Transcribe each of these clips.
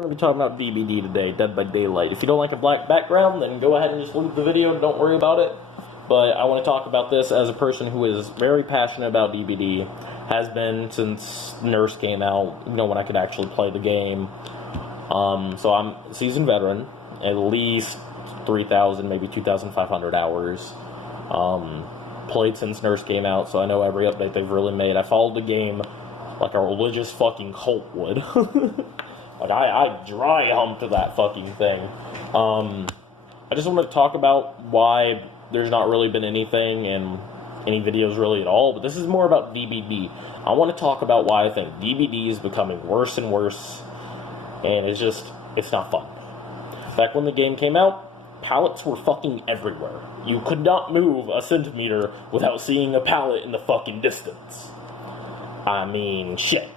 We're going to be talking about DBD today, Dead by Daylight. If you don't like a black background, then go ahead and just leave the video, don't worry about it. But I want to talk about this as a person who is very passionate about DBD, has been since Nurse came out, when I could actually play the game. So I'm a seasoned veteran, at least 3,000, maybe 2,500 hours. Played since Nurse came out, so I know every update they've really made. I followed the game like a religious fucking cult would. Like, I dry humped that fucking thing. I just want to talk about why there's not really been anything in any videos really at all, but this is more about DBD. I want to talk about why I think DBD is becoming worse and worse, and it's not fun. Back when the game came out, pallets were fucking everywhere. You could not move a centimeter without seeing a pallet in the fucking distance. I mean, shit.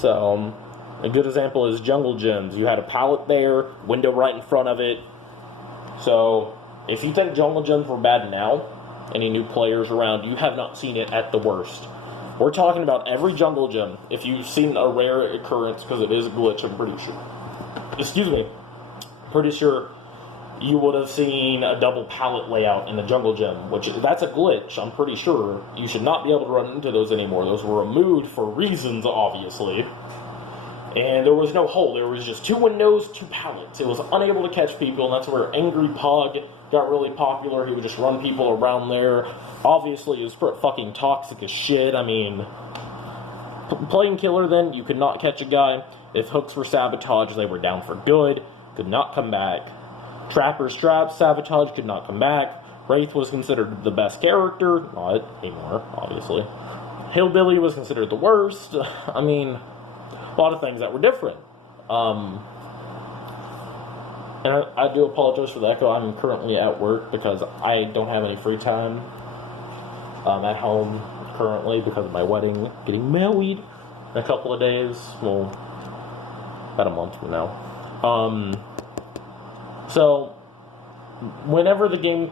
So, a good example is Jungle Gyms. You had a pallet there, window right in front of it. So, if you think Jungle Gyms were bad now, any new players around, you have not seen it at the worst. We're talking about every Jungle Gym. If you've seen a rare occurrence, because it is a glitch, I'm pretty sure. Excuse me. Pretty sure you would have seen a double pallet layout in the Jungle Gym, which that's a glitch, I'm pretty sure. You should not be able to run into those anymore. Those were removed for reasons, obviously. And there was no hole. There was just two windows, two pallets. It was unable to catch people, and that's where Angry Pog got really popular. He would just run people around there. Obviously, it was fucking toxic as shit. I mean, playing Killer then, you could not catch a guy. If hooks were sabotaged, they were down for good. Could not come back. Trapper's Traps, Sabotage, could not come back. Wraith was considered the best character. Not anymore, obviously. Hillbilly was considered the worst. I mean, a lot of things that were different. And I do apologize for the echo. I'm currently at work because I don't have any free time. I'm at home currently because of my wedding, getting married in a couple of days. Well, about a month from now. So, whenever the game,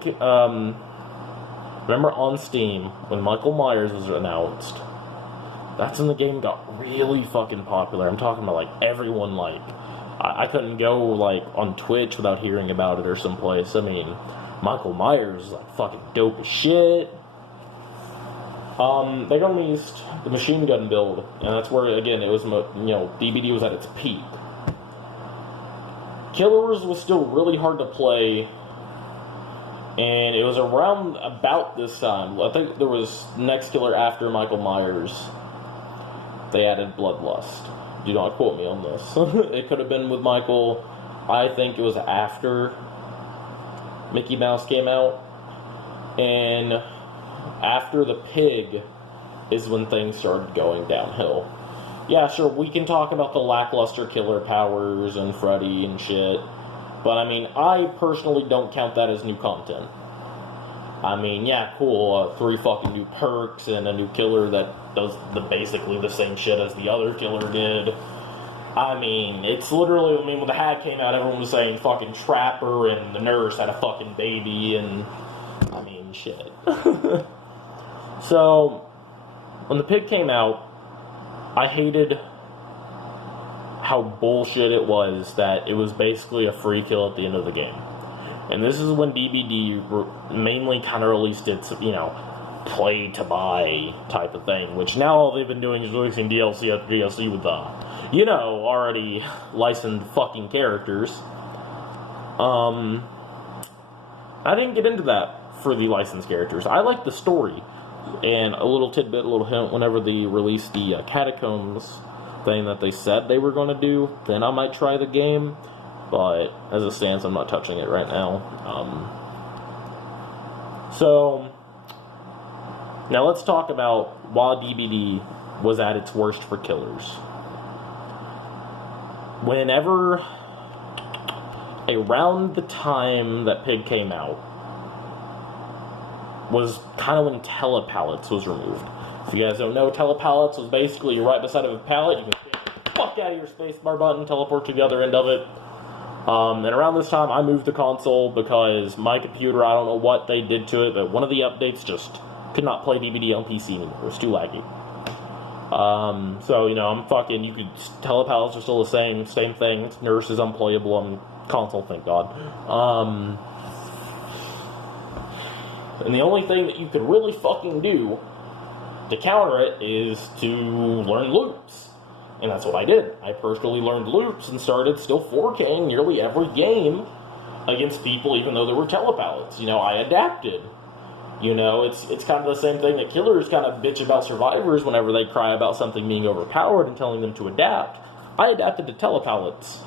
remember on Steam, when Michael Myers was announced, that's when the game got really fucking popular. I'm talking about, like, everyone, like, I couldn't go, like, on Twitch without hearing about it or someplace. I mean, Michael Myers is, like, fucking dope as shit. They released the machine gun build, and that's where, again, it was, DBD was at its peak. Killers was still really hard to play, and it was around about this time. I think there was next killer after Michael Myers. They added Bloodlust. Do not quote me on this. It could have been with Michael. I think it was after Mickey Mouse came out. And after the pig is when things started going downhill. Yeah, sure, we can talk about the lackluster killer powers and Freddy and shit. But, I mean, I personally don't count that as new content. I mean, yeah, cool, 3 fucking new perks and a new killer that does basically the same shit as the other killer did. I mean, it's literally, when the Hag came out, everyone was saying fucking Trapper and the Nurse had a fucking baby, and, I mean, shit. So, when the pig came out, I hated how bullshit it was that it was basically a free kill at the end of the game. And this is when DBD mainly kind of released its, play to buy type of thing, which now all they've been doing is releasing DLC after DLC with already licensed fucking characters. I didn't get into that for the licensed characters. I like the story. And a little tidbit, a little hint, whenever they released the Catacombs thing that they said they were going to do, then I might try the game. But as it stands, I'm not touching it right now. So, now let's talk about why DBD was at its worst for killers. Whenever, around the time that Pig came out, was kind of when telepallets was removed. If you guys don't know, telepallets was basically you're right beside of a pallet, you can get the fuck out of your spacebar button, teleport to the other end of it. And around this time, I moved the console because my computer, I don't know what they did to it, but one of the updates just could not play DBD on PC anymore. It was too laggy. So, you know, I'm fucking, you could, telepallets are still the same thing. Nurse is unplayable on console, thank God. And the only thing that you could really fucking do to counter it is to learn loops. And that's what I did. I personally learned loops and started still 4K'ing nearly every game against people, even though there were telepallets. You know, I adapted. You know, it's kind of the same thing that killers kind of bitch about survivors whenever they cry about something being overpowered and telling them to adapt. I adapted to telepallets.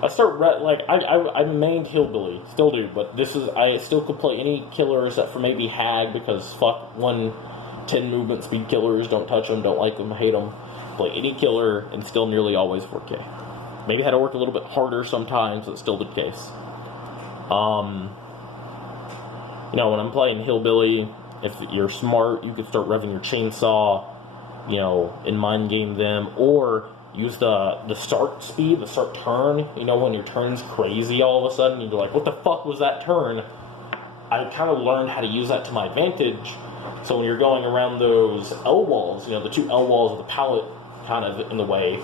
I mained Hillbilly, still do, but I still could play any killer except for maybe Hag, because fuck 110 movement speed killers, don't touch them, don't like them, hate them. Play any killer and still nearly always 4K. Maybe had to work a little bit harder sometimes, but still the case. You know, when I'm playing Hillbilly, if you're smart, you could start revving your chainsaw, you know, and mind game them, or use the start speed, the start turn. You know, when your turn's crazy all of a sudden, you're like, what the fuck was that turn? I kind of learned how to use that to my advantage. So when you're going around those L walls, you know, the two L walls of the pallet kind of in the way,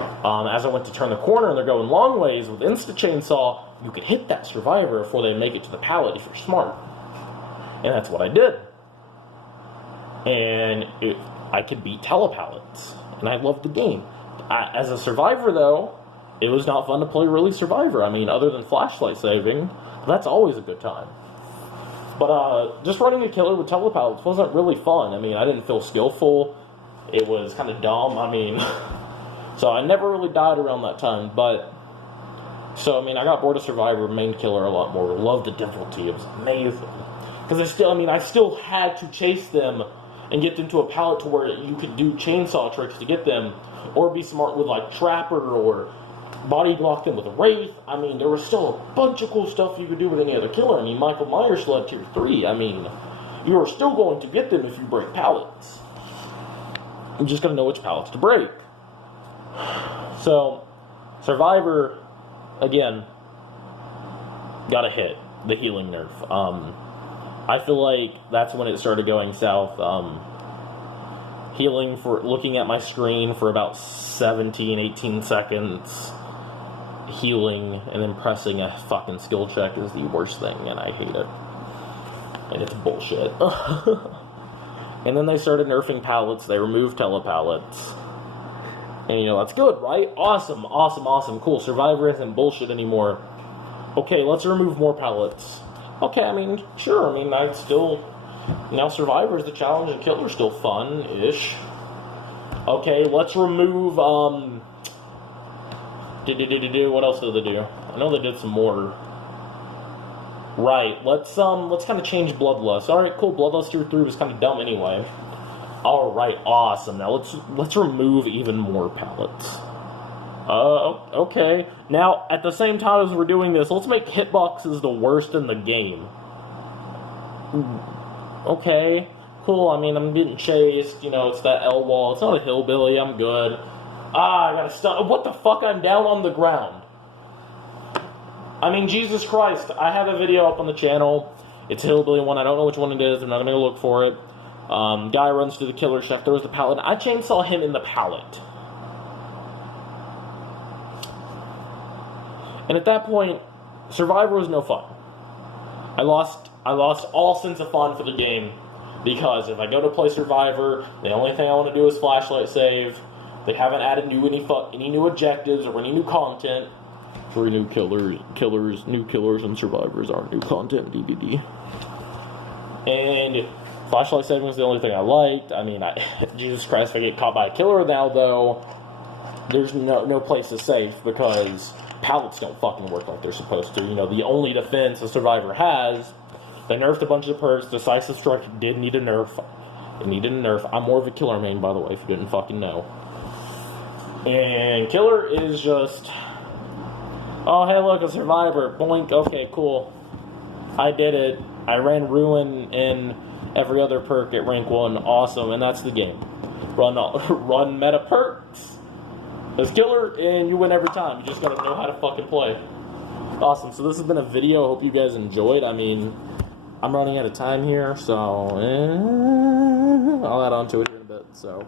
as I went to turn the corner and they're going long ways with Insta Chainsaw, you could hit that survivor before they make it to the pallet if you're smart. And that's what I did. And I could beat telepallets. And I loved the game. As a survivor, though, it was not fun to play really survivor. I mean, other than flashlight saving, that's always a good time. But just running a killer with telepallets wasn't really fun. I mean, I didn't feel skillful. It was kind of dumb. I mean, so I never really died around that time. But, so, I mean, I got bored of survivor, main killer a lot more. Loved the difficulty. It was amazing. Because I still had to chase them and get them to a pallet to where you could do chainsaw tricks to get them, or be smart with like Trapper, or body block them with a Wraith. I mean, there was still a bunch of cool stuff you could do with any other killer. I mean, Michael Myers led tier 3. I mean, you are still going to get them if you break pallets. You just gotta know which pallets to break. So, Survivor, again, got a hit. The healing nerf. I feel like that's when it started going south. Healing for looking at my screen for about 17, 18 seconds, healing, and then pressing a fucking skill check is the worst thing, and I hate it. And it's bullshit. And then they started nerfing pallets. They removed telepallets. And, you know, that's good, right? Awesome, awesome, awesome, cool. Survivor isn't bullshit anymore. Okay, let's remove more pallets. Okay, I mean, sure, I mean, I'd still... Now Survivor's the challenge, and Killer's still fun-ish. Okay, let's remove, what else did they do? I know they did some more. Right, let's kind of change Bloodlust. Alright, cool, Bloodlust tier 3 was kind of dumb anyway. Alright, awesome. Now let's remove even more pallets. Okay. Now, at the same time as we're doing this, let's make hitboxes the worst in the game. Okay, cool. I mean, I'm getting chased. You know, it's that L wall. It's not a hillbilly. I'm good. I gotta stop. What the fuck? I'm down on the ground. I mean, Jesus Christ. I have a video up on the channel. It's Hillbilly 1. I don't know which one it is. I'm not gonna go look for it. Guy runs through the killer shack. There was the pallet. I chainsaw him in the pallet. And at that point, Survivor was no fun. I lost all sense of fun for the game, because if I go to play Survivor, the only thing I want to do is flashlight save. They haven't added any new objectives or any new content. 3 new new killers and survivors aren't new content, DDD. And flashlight saving was the only thing I liked. I mean, Jesus Christ, if I get caught by a killer now, though, there's no place to save, because pallets don't fucking work like they're supposed to. You know, the only defense a survivor has, they nerfed a bunch of perks. Decisive Strike did need a nerf. It needed a nerf. I'm more of a killer main, by the way, if you didn't fucking know. And killer is just, oh, hey, look, a survivor. Boink. Okay, cool. I did it. I ran Ruin in every other perk at rank 1. Awesome. And that's the game. Run meta perks as killer, and you win every time. You just gotta know how to fucking play. Awesome. So this has been a video. I hope you guys enjoyed. I mean, I'm running out of time here, so I'll add on to it here in a bit. So.